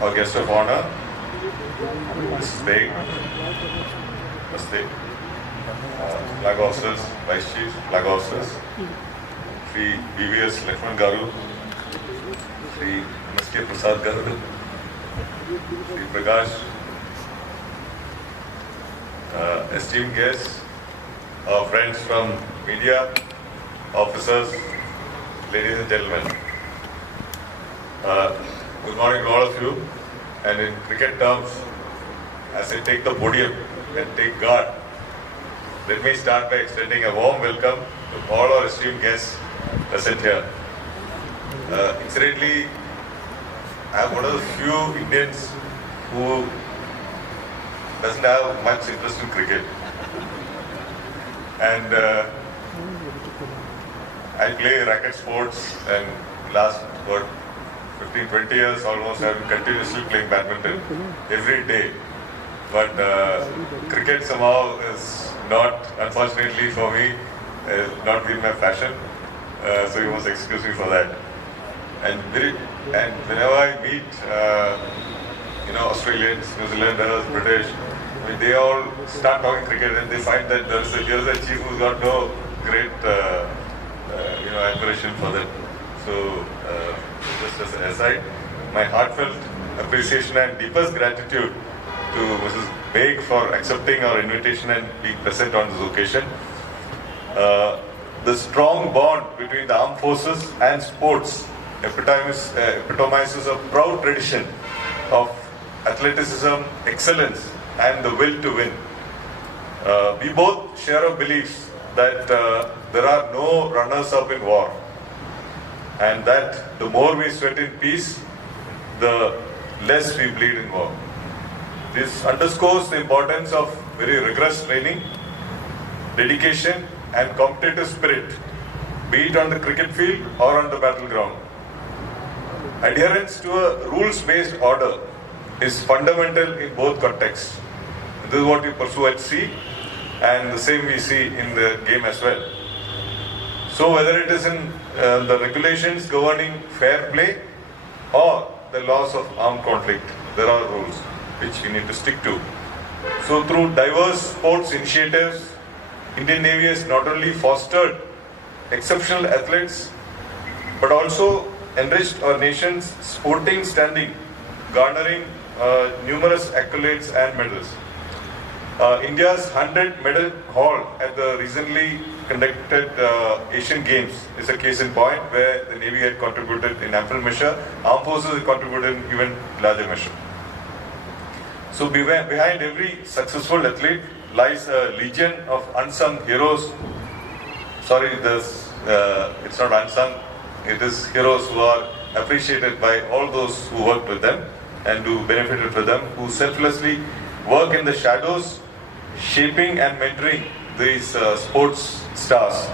Our guest of honor, Mrs Baig, Namaste, flag officers, vice chiefs, flag officers, Sri VVS Laxman M.S.K Prasad Sri Prakash, esteemed guests, our friends from media, officers, ladies and gentlemen. Good morning to all of you. And in cricket terms, as I take the podium and take guard, let me start by extending a warm welcome to all our esteemed guests present here. Incidentally, I am one of the few Indians who doesn't have much interest in cricket. And I play racket sports, and last 15-20 years almost I've been continuously playing badminton every day. But cricket somehow is not, unfortunately for me, not been my passion. So you must excuse me for that. And whenever I meet Australians, New Zealanders, British, I mean, they all start talking cricket and they find that here's a chief who's got no great admiration for them. So just as an aside, my heartfelt appreciation and deepest gratitude to Mrs Baig for accepting our invitation and being present on this occasion. The strong bond between the armed forces and sports epitomizes a proud tradition of athleticism, excellence, and the will to win. We both share a belief that there are no runners-up in war, and that the more we sweat in peace, the less we bleed in war. This underscores the importance of very rigorous training, dedication, and competitive spirit, be it on the cricket field or on the battleground. Adherence to a rules-based order is fundamental in both contexts. This is what we pursue at sea, and the same we see in the game as well. So whether it is in the regulations governing fair play or the laws of armed conflict, there are rules which we need to stick to. So through diverse sports initiatives, Indian Navy has not only fostered exceptional athletes but also enriched our nation's sporting standing, garnering numerous accolades and medals. India's 100 medal haul at the recently conducted Asian Games is a case in point, where the Navy had contributed in ample measure, armed forces had contributed in even larger measure. So behind every successful athlete lies a legion of unsung heroes. Sorry, it's not unsung, it is heroes who are appreciated by all those who worked with them and who benefited from them, who selflessly work in the shadows, shaping and mentoring these sports stars.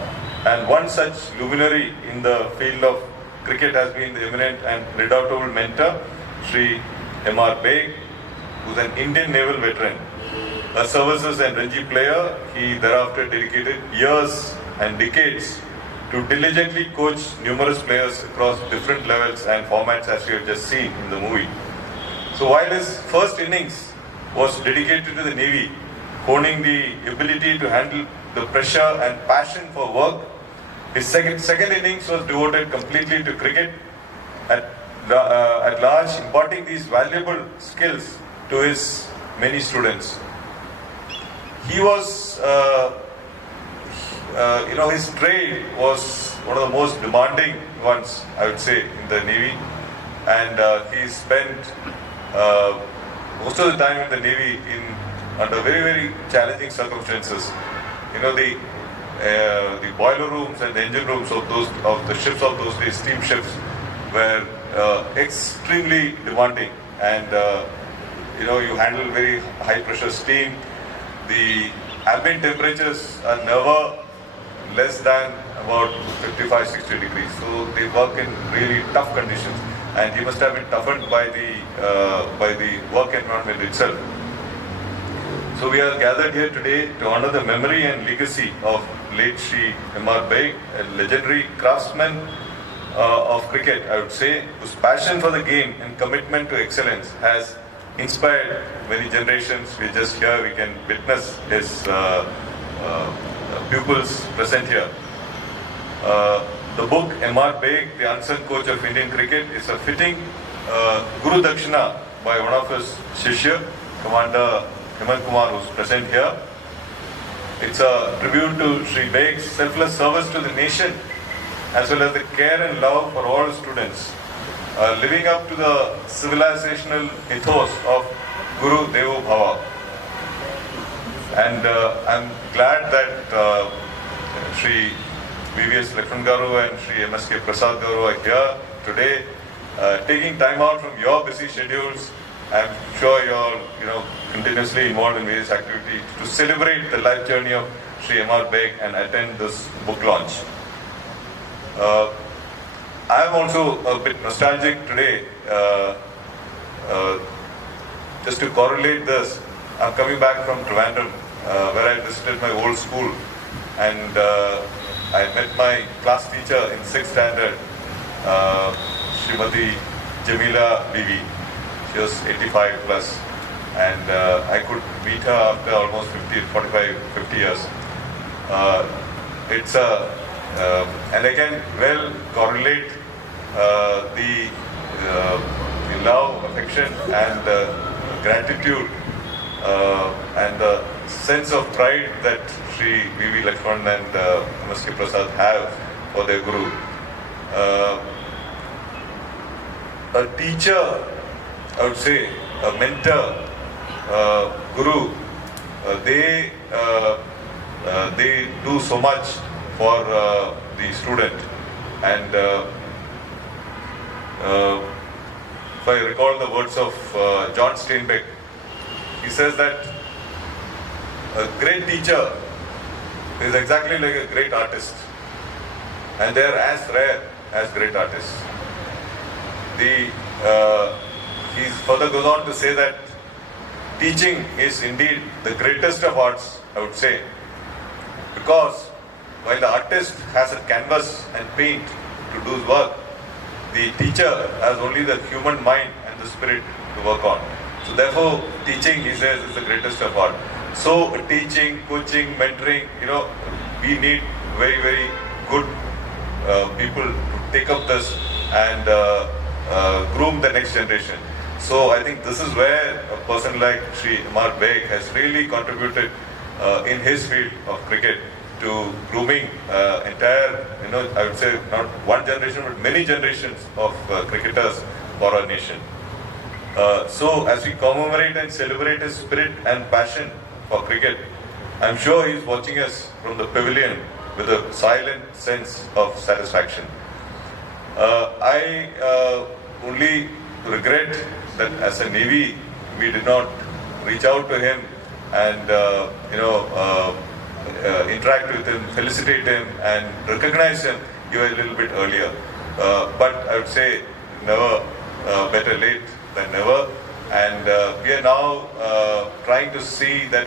And one such luminary in the field of cricket has been the eminent and redoubtable mentor, Sri Adm Baig, who is an Indian naval veteran. A services and Ranji player, he thereafter dedicated years and decades to diligently coach numerous players across different levels and formats, as you have just seen in the movie. So while his first innings was dedicated to the Navy, honing the ability to handle the pressure and passion for work, his second innings was devoted completely to cricket at large, imparting these valuable skills to his many students. He was, his trade was one of the most demanding ones, I would say, in the Navy, and he spent most of the time in the Navy under very, very challenging circumstances. The boiler rooms and the engine rooms of the ships of those days, steam ships, were extremely demanding, and you handle very high pressure steam. The ambient temperatures are never less than about 55-60 degrees. So they work in really tough conditions, and he must have been toughened by the work environment itself. So we are gathered here today to honor the memory and legacy of late Sri Adm Baig, a legendary craftsman, of cricket, I would say, whose passion for the game and commitment to excellence has inspired many generations. We just here, we can witness his pupils present here. The book M.R. Baig, the Unsung Coach of Indian Cricket, is a fitting Guru Dakshina by one of his Shishya, Commander Hemanth Kumar, who's present here. It's a tribute to Sri Baig's selfless service to the nation, as well as the care and love for all students, living up to the civilizational ethos of Guru Devo Bhava. And I'm glad that Sri VVS Laxman and Sri M.S.K Prasad are here today, taking time out from your busy schedules. I'm sure you're continuously involved in various activities to celebrate the life journey of Sri M.R. Baig and attend this book launch. I am also a bit nostalgic today. Just to correlate this, I'm coming back from Trivandrum, where I visited my old school, and I met my class teacher in 6th standard, Srimati Jamila Bibi. She was 85 plus, and I could meet her after almost 50 years. It's a and I can well correlate the love, affection, and gratitude and the sense of pride that Sri V.V. Laxman and M.S.K Prasad have for their Guru. A teacher, I would say, a mentor, Guru, they do so much for the student. And if I recall the words of John Steinbeck, he says that a great teacher is exactly like a great artist, and they are as rare as great artists. He further goes on to say that teaching is indeed the greatest of arts, I would say, because while the artist has a canvas and paint to do his work, the teacher has only the human mind and the spirit to work on. So therefore, teaching, he says, is the greatest of art. So teaching, coaching, mentoring, we need very, very good people to take up this and groom the next generation. So I think this is where a person like Sri M.R. Baig has really contributed in his field of cricket to grooming entire, I would say not one generation but many generations of cricketers for our nation. So as we commemorate and celebrate his spirit and passion for cricket, I'm sure he's watching us from the pavilion with a silent sense of satisfaction. I only regret that as a Navy we did not reach out to him and interact with him, felicitate him and recognize him even a little bit earlier. But I would say never better late than never. And we are now trying to see that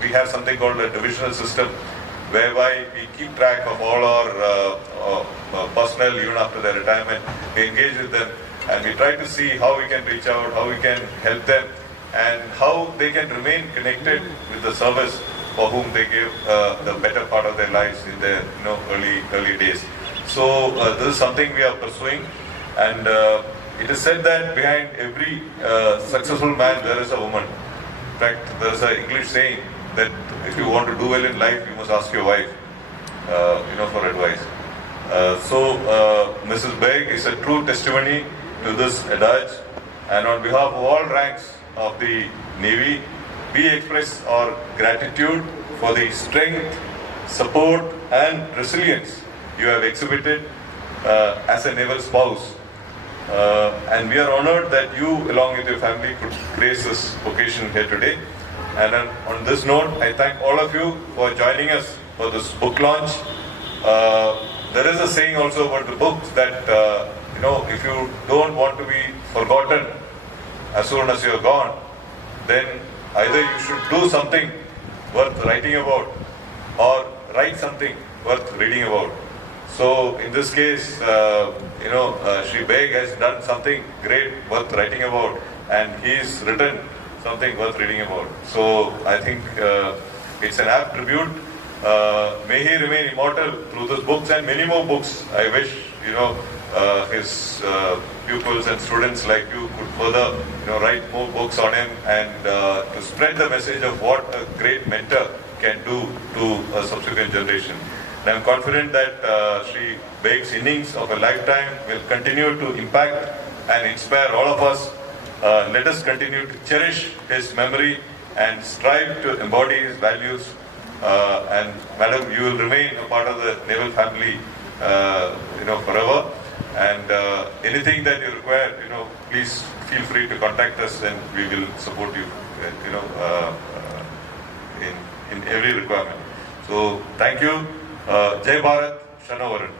we have something called a divisional system, whereby we keep track of all our personnel even after their retirement. We engage with them and we try to see how we can reach out, how we can help them, and how they can remain connected with the service for whom they gave the better part of their lives in their early days. So this is something we are pursuing, and it is said that behind every successful man there is a woman. In fact, there is an English saying that if you want to do well in life, you must ask your wife, for advice. So Mrs Baig is a true testimony to this adage, and on behalf of all ranks of the Navy, we express our gratitude for the strength, support and resilience you have exhibited as a naval spouse. And we are honoured that you, along with your family, could grace this occasion here today. And on this note, I thank all of you for joining us for this book launch. There is a saying also about the books that, if you don't want to be forgotten as soon as you are gone, then either you should do something worth writing about or write something worth reading about. So in this case, Shri Baig has done something great worth writing about, and he's written something worth reading about. So I think it's an apt tribute. May he remain immortal through those books and many more books. I wish his pupils and students like you could further write more books on him, and to spread the message of what a great mentor can do to a subsequent generation. And I'm confident that Shri Baig's innings of a lifetime will continue to impact and inspire all of us. Let us continue to cherish his memory and strive to embody his values. And Madam, you will remain a part of the naval family, forever. And anything that you require, please feel free to contact us, and we will support you, in every requirement. So thank you. Jai Bharat, Shanovaran.